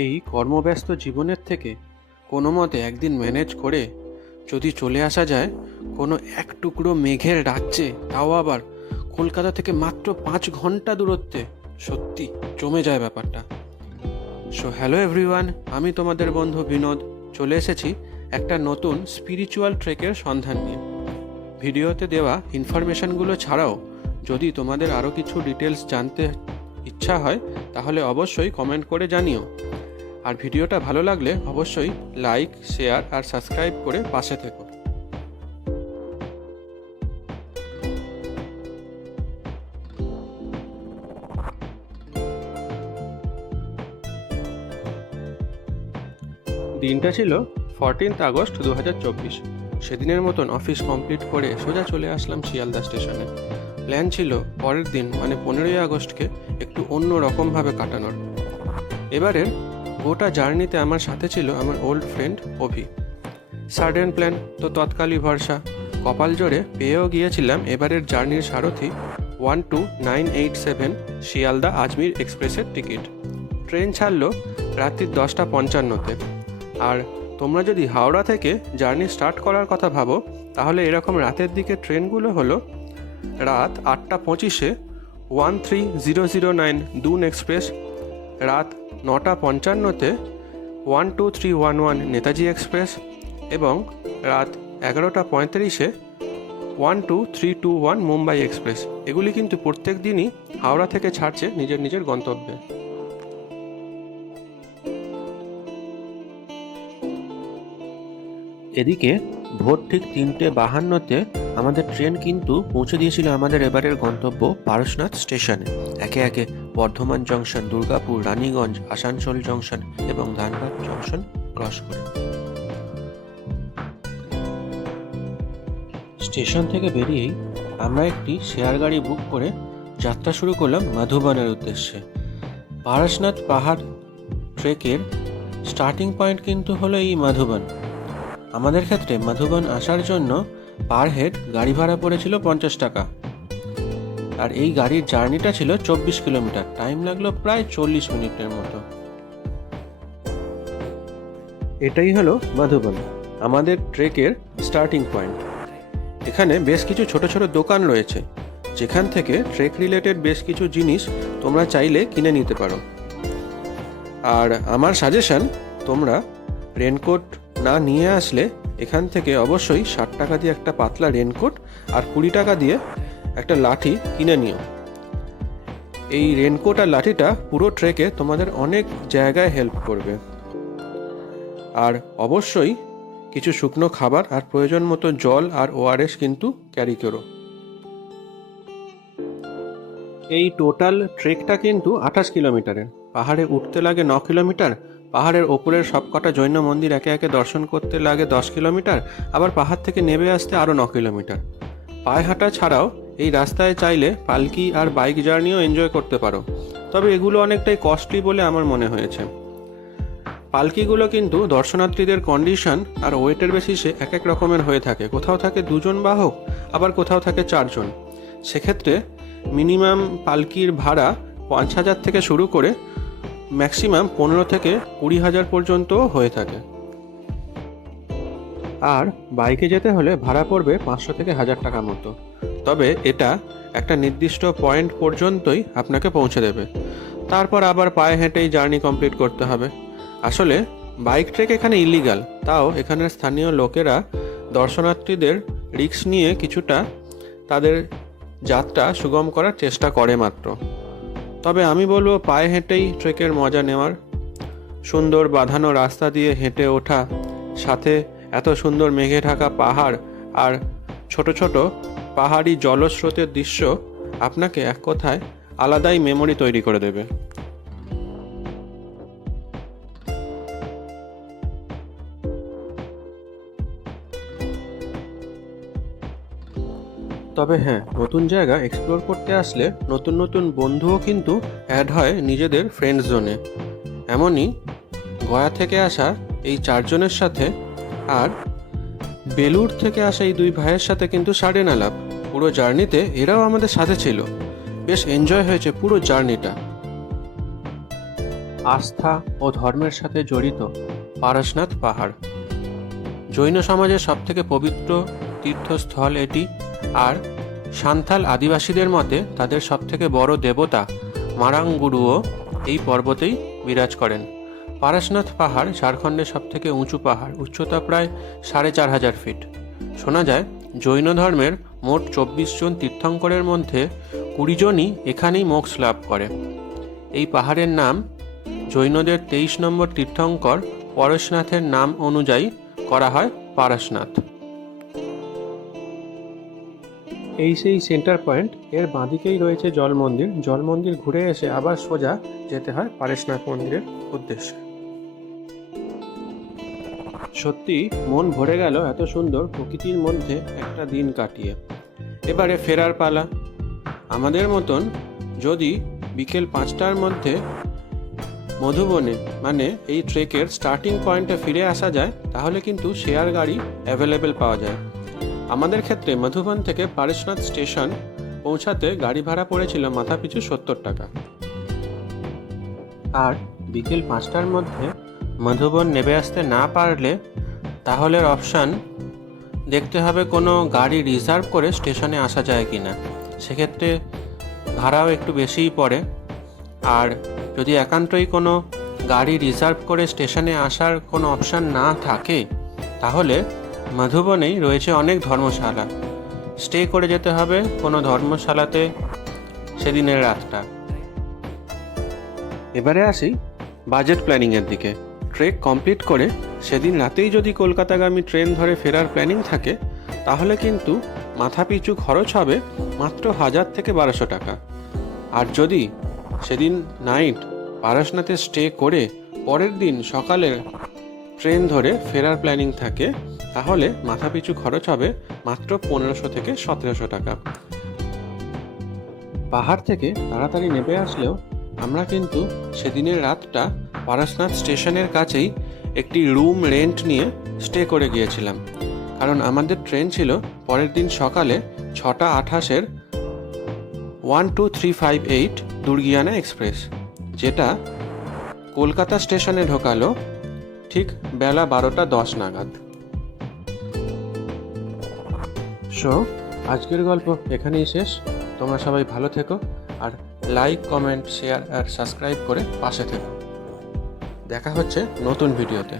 এই কর্মব্যস্ত জীবনের থেকে কোনো মতে একদিন ম্যানেজ করে যদি চলে আসা যায় কোনো এক টুকরো মেঘের রাজ্যে, তাও আবার কলকাতা থেকে মাত্র 5 ঘন্টা দূরত্বে, সত্যি জমে যায় ব্যাপারটা। সো হ্যালো এভরিওয়ান, আমি তোমাদের বন্ধু বিনোদ চলে এসেছি একটা নতুন স্পিরিচুয়াল ট্রেকের সন্ধান নিয়ে। ভিডিওতে দেওয়া ইনফরমেশনগুলো ছাড়াও যদি তোমাদের আরও কিছু ডিটেলস জানতে ইচ্ছা হয় তাহলে অবশ্যই কমেন্ট করে জানিও। আর ভিডিওটা ভালো লাগলে অবশ্যই লাইক, শেয়ার আর সাবস্ক্রাইব করে পাশে থেকো। দিনটা ছিল 14 আগস্ট 2024। সেদিনের মতন অফিস কমপ্লিট করে সোজা চলে আসলাম শিয়ালদা স্টেশনে। প্ল্যান ছিল পরের দিন মানে 15ই আগস্টকে একটু অন্য রকমভাবে কাটানোর। এবারের গোটা জার্নিতে আমার সাথে ছিল আমার ওল্ড ফ্রেন্ড অভি। সাডেন প্ল্যান তো তৎকালই ভরসা, কপাল জোরে পেয়েও গিয়েছিলাম এবারের জার্নির সারথি 12987 শিয়ালদা আজমির এক্সপ্রেসের টিকিট। ট্রেন ছাড়লো রাত্রি 10:55-তে। আর তোমরা যদি হাওড়া থেকে জার্নি স্টার্ট করার কথা ভাবো তাহলে এরকম রাতের দিকে ট্রেনগুলো হলো রাত 8:25-এ 13009 দুন এক্সপ্রেস, রাত 9:55-তে 12311 নেতাজি এক্সপ্রেস এবং রাত 11:35-এ 12321 মুম্বাই এক্সপ্রেস। এগুলি কিন্তু প্রত্যেক দিনই হাওড়া থেকে ছাড়ছে নিজের নিজের গন্তব্যে। এদিকে ভোর ঠিক 3:52-তে আমাদের ট্রেন কিন্তু পৌঁছে দিয়েছিল আমাদের এবারের গন্তব্য পারশনাথ স্টেশনে। একে একে বর্ধমান জংশন, দুর্গাপুর, রানীগঞ্জ, আসানসোল জংশন এবং ধানবাদ জংশন ক্রস করে। স্টেশন থেকে বেরিয়েই আমরা একটি শেয়ার গাড়ি বুক করে যাত্রা শুরু করলাম মাধুবনের উদ্দেশ্যে। পারশনাথ পাহাড় ট্রেকের স্টার্টিং পয়েন্ট কিন্তু হলো এই মাধুবন। আমাদের ক্ষেত্রে মাধুবন আসার জন্য পার হেড গাড়ি ভাড়া পড়েছিল 50 টাকা। আর এই গাড়ির জার্নিটা ছিল 24 কিলোমিটার, টাইম লাগলো প্রায় 40 মিনিটের মতো। এটাই হলো মাধুবন, আমাদের ট্রেকের স্টার্টিং পয়েন্ট। এখানে বেশ কিছু ছোট ছোট দোকান রয়েছে যেখান থেকে ট্রেক রিলেটেড বেশ কিছু জিনিস তোমরা চাইলে কিনে নিতে পারো। আর আমার সাজেশন, তোমরা রেনকোট না নিয়ে আসলে এখান থেকে অবশ্যই 60 টাকা দিয়ে একটা পাতলা রেনকোট আর 20 টাকা দিয়ে একটা লাঠি কিনে নিও। এই রেনকোট আর লাঠিটা পুরো ট্রেকে তোমাদের অনেক জায়গায় হেল্প করবে। আর অবশ্যই কিছু শুকনো খাবার আর প্রয়োজন মতো জল আর ওআরএস কিন্তু ক্যারি করো। এই টোটাল ট্রেকটা কিন্তু 28 কিলোমিটারের। পাহাড়ে উঠতে লাগে 9 কিলোমিটার, পাহাড়ের ওপরের সবকটা জৈন মন্দির একে একে দর্শন করতে লাগে 10 কিলোমিটার, আবার পাহাড় থেকে নেমে আসতে আরও 9 কিলোমিটার। পায়ে হাঁটা ছাড়াও এই রাস্তায় চাইলে পালকি আর বাইক জার্নিও এনজয় করতে পারো, তবে এগুলো অনেকটাই কস্টলি বলে আমার মনে হয়েছে। পালকিগুলো কিন্তু দর্শনার্থীদের কন্ডিশন আর ওয়েটের বেসিসে এক এক রকমের হয়ে থাকে। কোথাও থাকে 2 জন বাহক, আবার কোথাও থাকে 4 জন। সেক্ষেত্রে মিনিমাম পালকির ভাড়া 5,000 থেকে শুরু করে ম্যাক্সিমাম 15 থেকে 20,000 পর্যন্ত হয়ে থাকে। আর বাইকে যেতে হলে ভাড়া পড়বে 500 থেকে 1000 টাকা মতো। তবে এটা একটা নির্দিষ্ট পয়েন্ট পর্যন্তই আপনাকে পৌঁছে দেবে, তারপর আবার পায়ে হেঁটেই জার্নি কমপ্লিট করতে হবে। আসলে বাইক ট্রেক এখানে ইলিগাল, তাও এখানের স্থানীয় লোকেরা দর্শনার্থীদের রিস্ক নিয়ে কিছুটা তাদের যাত্রা সুগম করার চেষ্টা করে মাত্র। তবে আমি বলবো পায়ে হেঁটেই ট্রেকের মজা নেওয়ার। সুন্দর বাঁধানো রাস্তা দিয়ে হেঁটে ওঠা, সাথে এত সুন্দর মেঘে ঢাকা পাহাড় আর ছোট ছোট পাহাড়ি জলস্রোতের দৃশ্য আপনাকে এক কথায় আলাদাই মেমোরি তৈরি করে দেবে। তবে হ্যাঁ, নতুন জায়গা এক্সপ্লোর করতে আসলে নতুন নতুন বন্ধুও কিন্তু অ্যাড হয় নিজেদের ফ্রেন্ড জোনে। এমনই গয়া থেকে আসা এই 4 জনের সাথে আর বেলুড় থেকে আসা এই 2 ভাইয়ের সাথে কিন্তু সাডেন আলাপ। পুরো জার্নিতে এরাও আমাদের সাথে ছিল, বেশ এনজয় হয়েছে পুরো জার্নিটা। আস্থা ও ধর্মের সাথে জড়িত পারশনাথ পাহাড়। জৈন সমাজের সবথেকে পবিত্র তীর্থস্থল এটি। আর সান্থাল আদিবাসীদের মতে তাদের সবথেকে বড় দেবতা মারাঙ্গুরুও এই পর্বতেই বিরাজ করেন। পারশনাথ পাহাড় ঝাড়খণ্ডের সবথেকে উঁচু পাহাড়, উচ্চতা প্রায় 4500 ফিট। শোনা যায় জৈন ধর্মের মোট 24 জন তীর্থঙ্করের মধ্যে 20 জনই এখানেই মোক্ষ লাভ করে। এই পাহাড়ের নাম জৈনদের 23 নম্বর তীর্থঙ্কর পরশনাথের নাম অনুযায়ী করা হয় পারশনাথ। এই সেই সেন্টার পয়েন্ট। এর বাঁদিকেই রয়েছে জল মন্দির। জল মন্দির ঘুরে এসে আবার সোজা যেতে হয় পারশনাথ মন্দিরের উদ্দেশ্যে। সত্যি মন ভরে গেল এত সুন্দর প্রকৃতির মধ্যে একটা দিন কাটিয়ে। এবারে ফেরার পালা। আমাদের মতন যদি বিকেল 5টার মধ্যে মধুবনে মানে এই ট্রেকের স্টার্টিং পয়েন্টে ফিরে আসা যায় তাহলে কিন্তু শেয়ার গাড়ি অ্যাভেলেবেল পাওয়া যায়। আমাদের ক্ষেত্রে মধুবন থেকে পারশনাথ স্টেশন পৌঁছাতে গাড়ি ভাড়া পড়েছিল মাথাপিছু 70 টাকা। আর বিকেল 5টার মধ্যে মধুবন নেমে আসতে না পারলে তাহলে অপশান দেখতে হবে কোনো গাড়ি রিজার্ভ করে স্টেশনে আসা যায় কি না। সেক্ষেত্রে ভাড়াও একটু বেশিই পড়ে। আর যদি একান্তই কোনো গাড়ি রিজার্ভ করে স্টেশনে আসার কোনো অপশান না থাকে তাহলে মধুবনেই রয়েছে অনেক ধর্মশালা। স্টে করে যেতে হবে কোনো ধর্মশালাতে সেদিনের রাতটা। এবারে আসি বাজেট প্ল্যানিংয়ের দিকে। ট্রেক কমপ্লিট করে সেদিন রাতেই যদি কলকাতাগামী ট্রেন ধরে ফেরার প্ল্যানিং থাকে তাহলে কিন্তু মাথাপিছু খরচ হবে মাত্র 1000 থেকে 1200 টাকা। আর যদি সেদিন নাইট পারশনাথে স্টে করে পরের দিন সকালে ট্রেন ধরে ফেরার প্ল্যানিং থাকে তাহলে মাথাপিছু খরচ হবে মাত্র 1500 থেকে 1700 টাকা। পাহাড় থেকে তাড়াতাড়ি নেমে আসলেও আমরা কিন্তু সেদিনের রাতটা পারশনাথ স্টেশনের কাছেই একটি রুম রেন্ট নিয়ে স্টে করে গিয়েছিলাম। কারণ আমাদের ট্রেন ছিল পরের দিন সকালে 6:28-এর 12358 দুর্গিয়ানা এক্সপ্রেস, যেটা কলকাতা স্টেশনে ঢোকালো ঠিক বেলা 12:10 নাগাদ। সো আজকের গল্প এখানেই শেষ। তোমরা সবাই ভালো থেকো আর লাইক, কমেন্ট, শেয়ার আর সাবস্ক্রাইব করে পাশে থেকো। দেখা হচ্ছে নতুন ভিডিওতে।